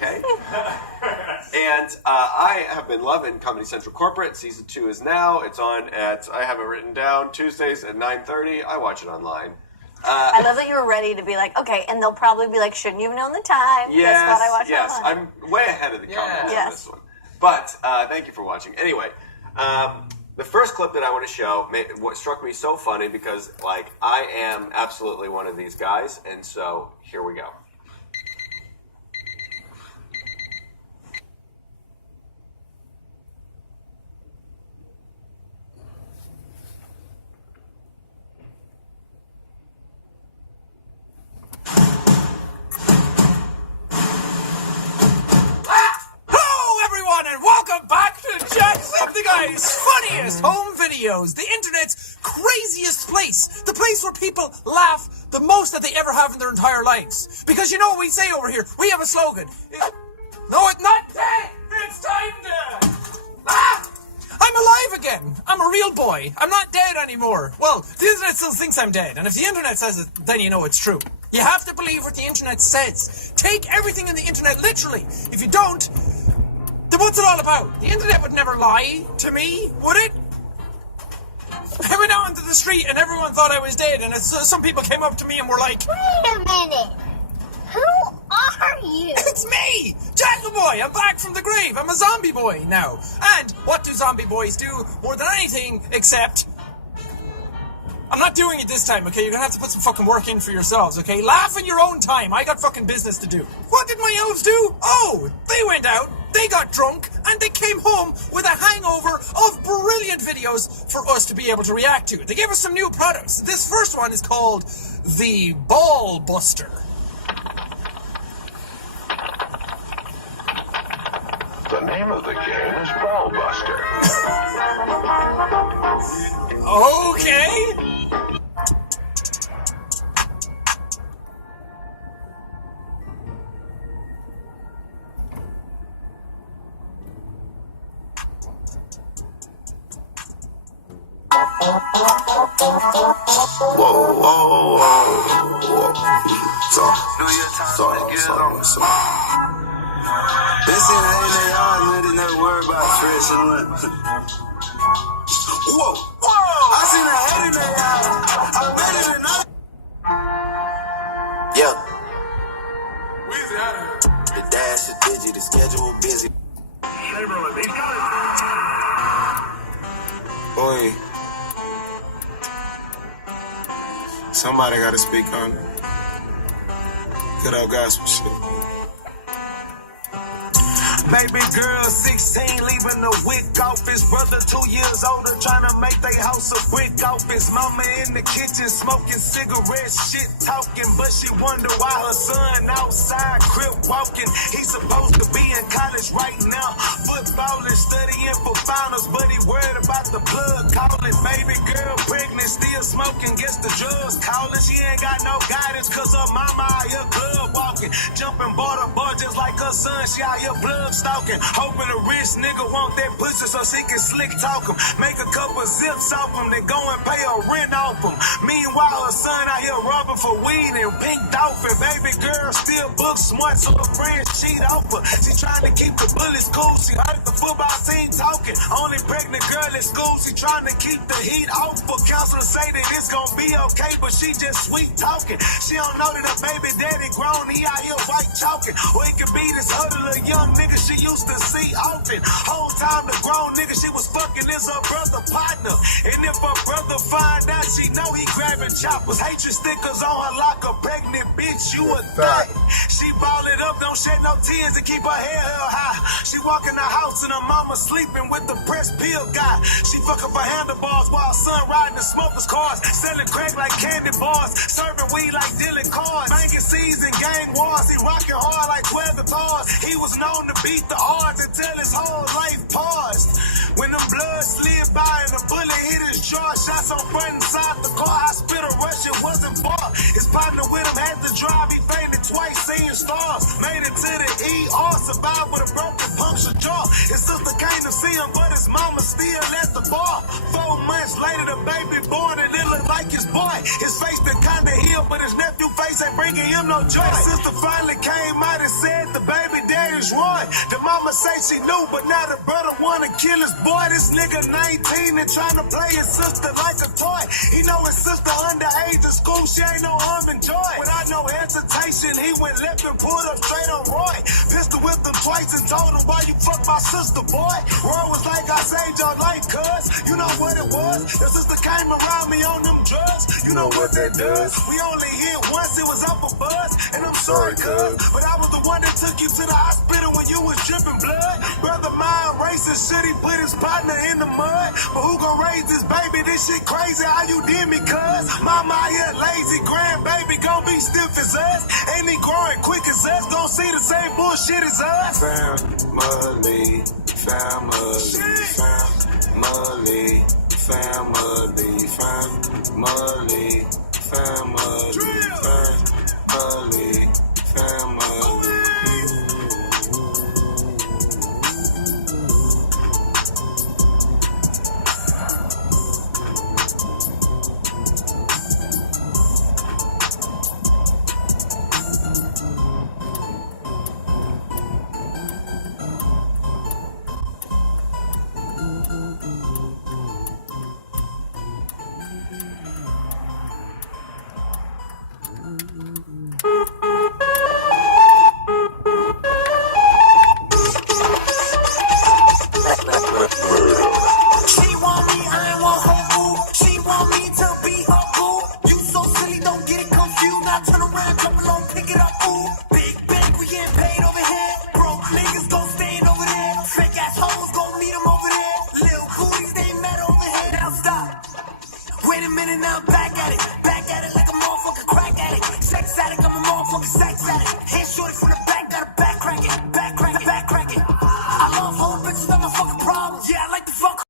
okay? And I have been loving Comedy Central Corporate. Season 2 is now. It's on at, I have it written down, Tuesdays at 9:30. I watch it online. I love that you were ready to be like, okay, and they'll probably be like, shouldn't you have known the time? Yes, That's what I watch online. I'm way ahead of the comments on this one. But thank you for watching. Anyway, the first clip that I want to show, what struck me so funny because, like, I am absolutely one of these guys, and so here we go. And welcome back to Jackson, the guy's funniest home videos, the internet's craziest place, the place where people laugh the most that they ever have in their entire lives. Because you know what we say over here? We have a slogan. No, it's not dead. It's time to... I'm alive again. I'm a real boy. I'm not dead anymore. Well, the internet still thinks I'm dead, and if the internet says it, then you know it's true. You have to believe what the internet says. Take everything in the internet literally. If you don't, then what's it all about? The internet would never lie to me, would it? I went out into the street and everyone thought I was dead, and some people came up to me and were like, wait a minute. Who are you? It's me! Jackal Boy! I'm back from the grave. I'm a zombie boy now. And what do zombie boys do more than anything except... I'm not doing it this time, okay? You're gonna have to put some fucking work in for yourselves, okay? Laugh in your own time. I got fucking business to do. What did my elves do? Oh, they went out, they got drunk, and they came home with a hangover of brilliant videos for us to be able to react to. They gave us some new products. This first one is called the Ball Buster. The name of the game is Ball Buster. Okay. Whoa. So. They seen that in their eyes, man. They never worry about fresh and what. Whoa. I seen that head in their eyes. I bet it and yeah. Weezy out of here. The dash is digi, the schedule busy. Boy. Somebody gotta speak on it. Good old gospel shit. Baby girl, 16, leaving the wick office. Brother, 2 years older, trying to make they house a brick office. Mama in the kitchen, smoking cigarettes, shit talking. But she wonder why her son outside, crib walking. He's supposed to be in college right now. Football and studying for finals, but he worried about the plug calling. Baby girl, pregnant, still smoking, guess the drugs calling. She ain't got no guidance, cause her mama out here club walking. Jumping, bought a bar just like her son, she out here blood stalking, hoping a rich nigga want that pussy so she can slick talk him. Make a couple zips off him, then go and pay her rent off him. Meanwhile, her son out here robbing for weed and pink dolphin. Baby girl still book smart, so her friends cheat off her. She trying to keep the bullets cool. She heard the football team talking. Only pregnant girl at school. She trying to keep the heat off her. Counselor say that it's gonna be okay, but she just sweet talking. She don't know that her baby daddy grown. He out here white talking. Or it could be this other little young nigga she used to see often. Whole time the grown nigga she was fucking is her brother partner. And if her brother find out, she know he grabbing choppers. Hatred stickers on her like a pregnant bitch, you a thot. She ball it up, don't shed no tears and keep her head held high. She walk in the house and her mama sleeping with the pressed pill guy. She fucking for handlebars while her son riding the smokers cars. Selling crack like candy bars. Serving weed like dealing cards. Banging seas and gang wars. He rocking hard like 12 guitars. He was known to beat the odds until his whole life paused. When the blood slid by and the bullet hit his jaw. Shots on front and side the car. I spit a rush, it wasn't far. His partner with him had to drive. He fainted twice, seeing stars. Made it to the ER. Survived with a broken punctured jaw. His sister came to see him, but his mama still at the bar. 4 months later, the baby born and it looked like his boy. His face been kinda healed, but his nephew face ain't bringing him no joy. His sister finally came out and said the baby daddy boy. The mama say she knew, but now the brother wanna kill his boy. This nigga 19 and trying to play his sister like a toy. He know his sister underage in school, she ain't no harm and joy. Without no hesitation, he went left and pulled up straight on Roy. Pistol whipped him twice and told him, why you fuck my sister, boy? Roy was like, I saved your life, cuz. You know what it was? Your sister came around me on them drugs. You know what that does? We only hit once, it was up a buzz. And I'm sorry, cuz, but I was the one that took you to the hospital when you was dripping blood. Brother mine racist, should he put his partner in the mud? But who gon' raise this baby? This shit crazy, how you did me, cuz? Mama here lazy, grandbaby gon' be stiff as us. Ain't he growing quick as us? Gon' see the same bullshit as us. Family, family, family, family, family, family, family, family.